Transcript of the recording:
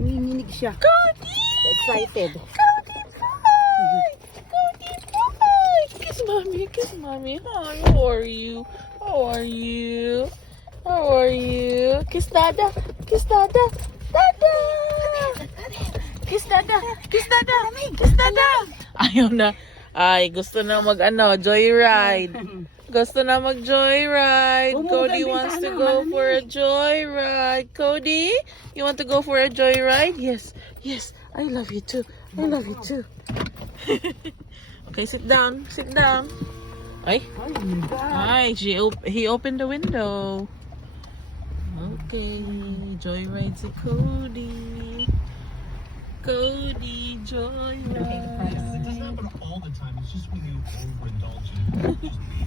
Nanginginig siya. Cody! Excited. Cody boy! Cody boy! Kiss mommy, kiss mommy. Hi, how are you? How are you? How are you? Kiss dada, kiss dada. Dada! Kiss dada, kiss dada, kiss dada. Ayaw na. Ay, gusto na joyride. Gusto na mag-joyride. Cody wants to go for a joyride. Cody, you want to go for a joyride? Yes, yes. I love you too. I love you too. Okay, sit down. Sit down. Ay, ay, he opened the window. Okay, joyride si Cody. Cody, joyride. It doesn't happen all the time. It's just when you overindulge in it.